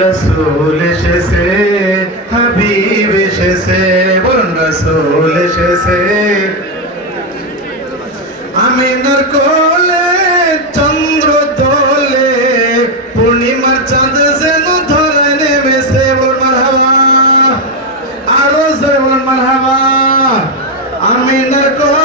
রসুল শেষে হবিব শেষে বলুন রসুল শেষে আমি কোলে চন্দ্র চাঁদ যেন ধরে নেমেছে বল হাওয়া আরও জোর বল হাওয়া আমি কোলে